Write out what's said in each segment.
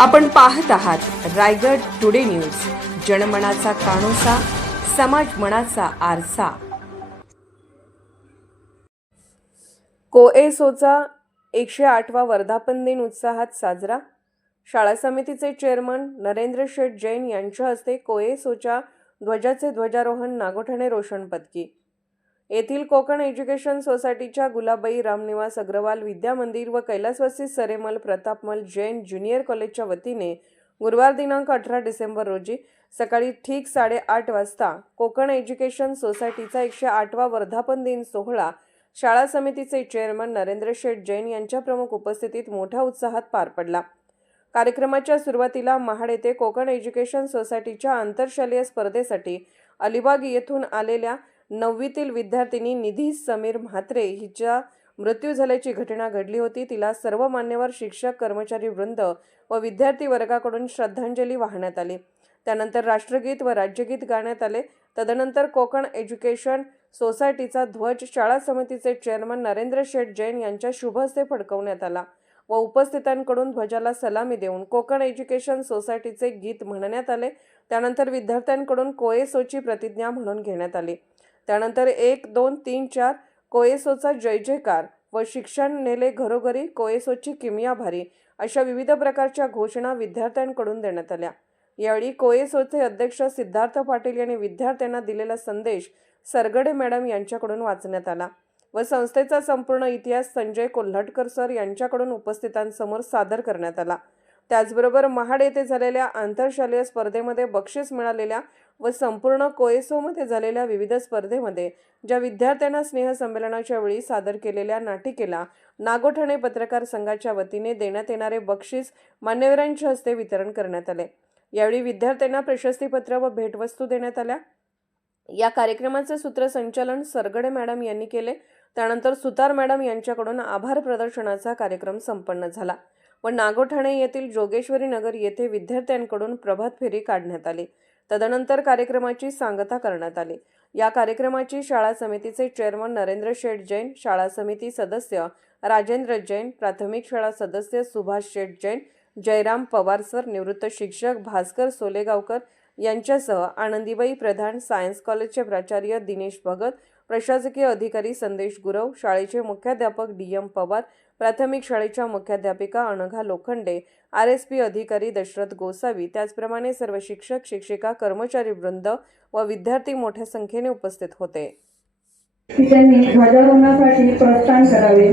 आपण पाहत आहात रायगड टुडे न्यूज, जनमनाचा कानोसा, समाज मनाचा आरसा। कोएसोचा 108वा वर्धापन दिन उत्साहात साजरा। शाळा समितीचे चेअरमन नरेंद्र शेठ जैन यांच्या हस्ते कोएसोच्या ध्वजाचे ध्वजारोहण, नागोठणे रोशन पदकी। येथील कोकण एज्युकेशन सोसायटीच्या गुलाबाई रामनिवास अग्रवाल विद्या मंदिर व कैलासवासी सरेमल प्रतापमल जैन ज्युनियर कॉलेजच्या वतीने गुरुवार दिनांक 18 डिसेंबर रोजी सकाळी ठीक 8:30 वाजता कोकण एज्युकेशन सोसायटीचा 108वा वर्धापन दिन सोहळा शाळा समितीचे चेअरमन नरेंद्र शेठ जैन यांच्या प्रमुख उपस्थितीत मोठ्या उत्साहात पार पडला। कार्यक्रमाच्या सुरुवातीला महाड येथे कोकण एज्युकेशन सोसायटीच्या आंतरशालेय स्पर्धेसाठी अलिबाग येथून आलेल्या 9वीतील विद्यार्थिनी निधी समीर म्हात्रे हिचा मृत्यू झाल्याची घटना घडली होती। तिला सर्व मान्यवर शिक्षक, कर्मचारी वृंद व विद्यार्थी वर्गाकडून श्रद्धांजली वाहण्यात आली। त्यानंतर राष्ट्रगीत व राज्यगीत गाण्यात आले। तदनंतर कोकण एज्युकेशन सोसायटीचा ध्वज शाळा समितीचे चेअरमन नरेंद्र शेठ जैन यांच्या शुभ हस्ते फडकवण्यात आला व उपस्थितांकडून ध्वजाला सलामी देऊन कोकण एज्युकेशन सोसायटीचे गीत म्हणण्यात आले। त्यानंतर विद्यार्थ्यांकडून कोएसोची प्रतिज्ञा म्हणून घेण्यात आली। त्यानंतर 1, 2, 3, 4 कोएसोचा जय जयकार व शिक्षण नेले घरोघरी, कोएसोची किमया भारी अशा विविध प्रकारच्या घोषणा विद्यार्थ्यांकडून देण्यात आल्या। यावेळी कोएसोचे अध्यक्ष सिद्धार्थ पाटील यांनी विद्यार्थ्यांना दिलेला संदेश सरगडे मॅडम यांच्याकडून वाचण्यात आला व संस्थेचा संपूर्ण इतिहास संजय कोल्हटकर सर यांच्याकडून उपस्थितांसमोर सादर करण्यात आला। त्याचबरोबर महाड येथे झालेल्या आंतरशालेय स्पर्धेमध्ये बक्षीस मिळालेल्या व संपूर्ण कोएसोमध्ये झालेल्या विविध स्पर्धेमध्ये ज्या विद्यार्थ्यांना स्नेहसंमेलनाच्या वेळी सादर केलेल्या नाटिकेला नागोठणे पत्रकार संघाच्या वतीने देण्यात येणारे बक्षीस मान्यवरांच्या हस्ते वितरण करण्यात आले। यावेळी विद्यार्थ्यांना प्रशस्तीपत्र व भेटवस्तू देण्यात आल्या। या कार्यक्रमाचे सूत्रसंचालन सरगडे मॅडम यांनी केले। त्यानंतर सुतार मॅडम यांच्याकडून आभार प्रदर्शनाचा कार्यक्रम संपन्न झाला व नागोठणे येथील जोगेश्वरी नगर येथे विद्यार्थ्यांकडून प्रभात फेरी काढण्यात आली। तदनंतर कार्यक्रमाची सांगता करण्यात आली। या कार्यक्रमाची शाळा समितीचे चेअरमन नरेंद्र शेठ जैन, शाळा समिती सदस्य राजेंद्र जैन, प्राथमिक शाळा सदस्य सुभाष शेठ जैन, जयराम पवार सर, निवृत्त शिक्षक भास्कर सोलेगावकर यांच्यासह आनंदीबाई प्रधान, सायन्स कॉलेजचे प्राचार्य दिनेश भगत, प्रशासकीय अधिकारी संदेश गुरव, शाळेचे मुख्याध्यापक DM पवार, प्राथमिक शाळेच्या मुख्याध्यापिका अनघा लोखंडे, RSP अधिकारी दशरथ गोसावी, त्याचप्रमाणे सर्व शिक्षक, शिक्षिका, कर्मचारी वृंद व विद्यार्थी मोठ्या संख्येने उपस्थित होते। त्यांनी ध्वजारोहणासाठी प्रस्थान करावे।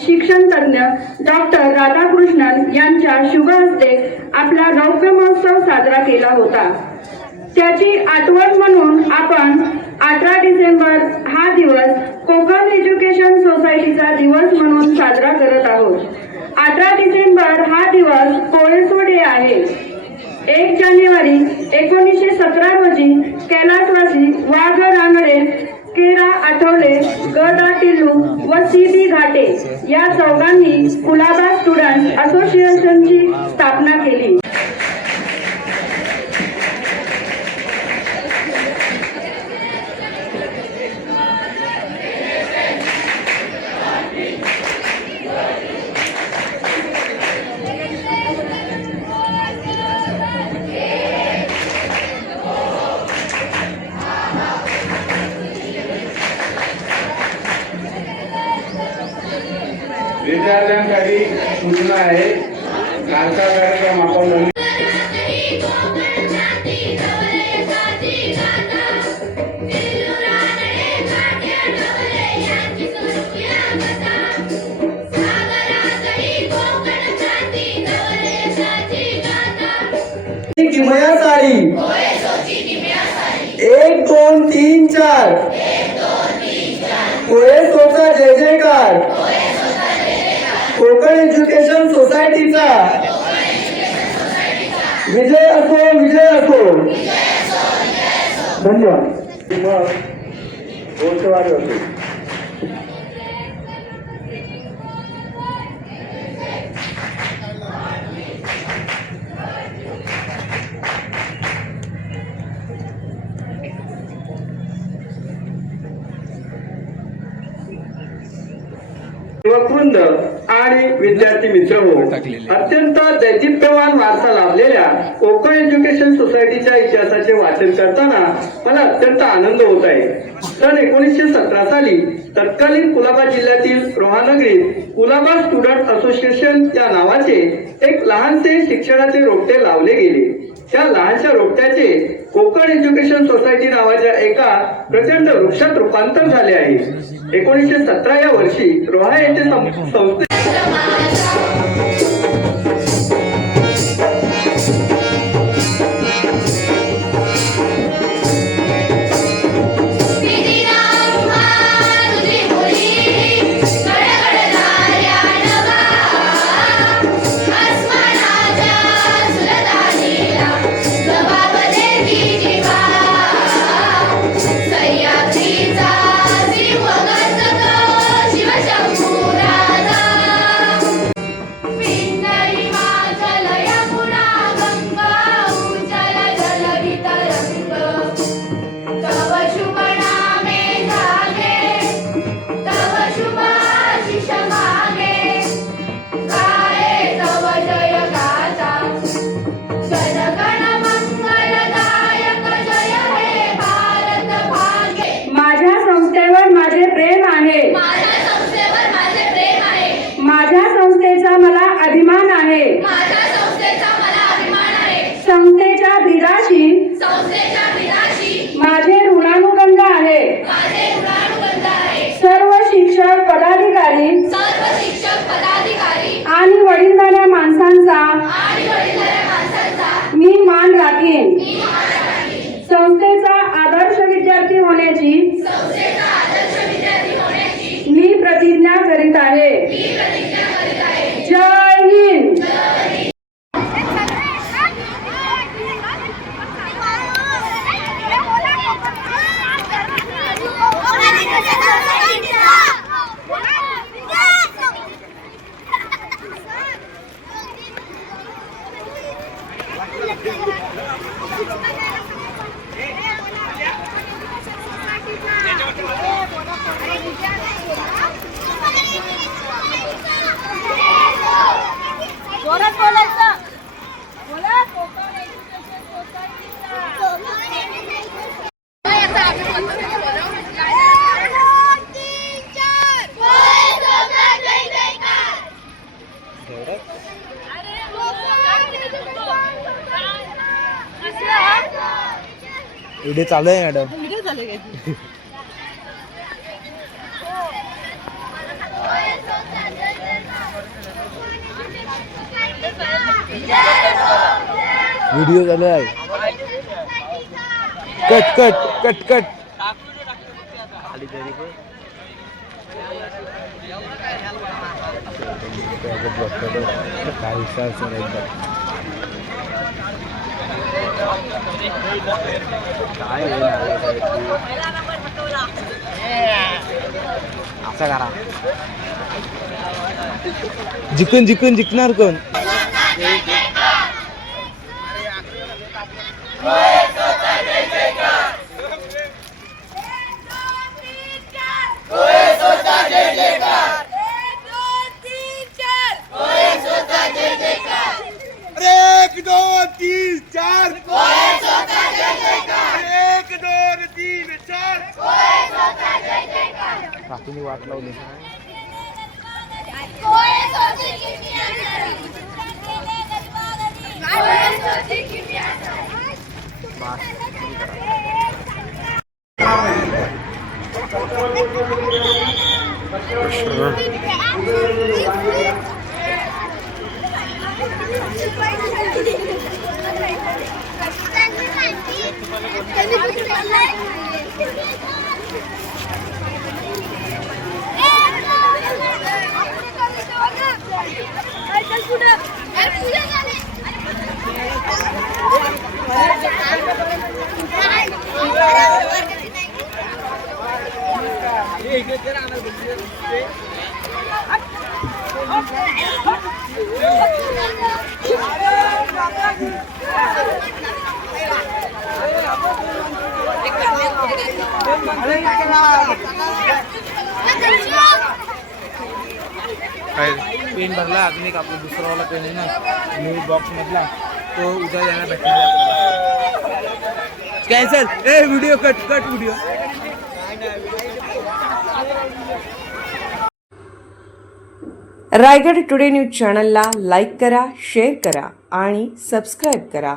शिक्षण तज्ञ डॉक्टर राधाकृष्णन यांच्या शुभ हस्ते आपला रौप्य महोत्सव साजरा केला होता। त्याची आठवण म्हणून आपण 18 डिसेंबर हा दिवस कोकण एज्युकेशन सोसायटीचा दिवस म्हणून साजरा करत आहोत। 18 डिसेंबर हा दिवस कोएसो डे आहे। 1 जानेवारी 1917 रोजी कैलासवासी वाघ रानडे, केरा आठवले, गदा टिल्लू व CB घाटे या चौघांनी कुलाबा स्टुडंट असोसिएशनची स्थापना केली। विद्यार्थ्यांसाठी सूचना आहे। नाटका कार्यक्रम आपण किमया साडी 1, 2, 3, 4 कोएसोचा जय जयकार, कोकण एज्युकेशन सोसायटीचा विजय असो विजय असो. धन्यवाद. मग घोषवारी होते. युवकवृंद आणि विद्यार्थी मित्र हो, अत्यंत दैदिप्यमान वारसा लाभलेल्या कोकण एज्युकेशन सोसायटीच्या इतिहासाचे वाचन करताना मला अत्यंत आनंद होत आहे. सन 1917 साली तत्कालीन कुलाबा जिल्ह्यातील रोहानगरीत कुलाबा स्टुडंट असोसिएशन या नावाचे एक लहानसे शिक्षणाचे रोपटे लावले गेले. त्या लहानशा रोपट्याचे कोकण एज्युकेशन सोसायटी नावाच्या एका प्रचंड वृक्षात रूपांतर झाले आहे. 1917 या वर्षी रोहा येथे संस्थे माझ्या संस्थेचा मला अभिमान आहे. संस्थेच्या बिराशी माझे ऋणानुबंध आहे. सर्व शिक्षक पदाधिकारी आणि वडीलधाऱ्या माणसांचा मी मान राखीन. संस्थेचा आदर्श विद्यार्थी होण्याची मी प्रतिज्ञा करीत आहे. जय हिंद. जोरात बोलायचं. बोला कोकण एज्युकेशन सोसायटीचा. व्हिडिओ चालू आहे मॅडम. व्हिडिओ चालू आहे. व्हिडिओ चालू आहे. Cut cut cut cut. असं करा. जिंकून जिंकून जिंकणार कोण? काकीने वाट लावली. पुढे पेन भरला, अजून एक आपला दुसरा वाला पेन आहे ना न्यू बॉक्स मधला, तो उद्या द्यायला भेटणार. कॅन्सल. ए video cut video. Raigad today news चॅनलला लाईक करा, शेअर करा आणि सबस्क्राईब करा.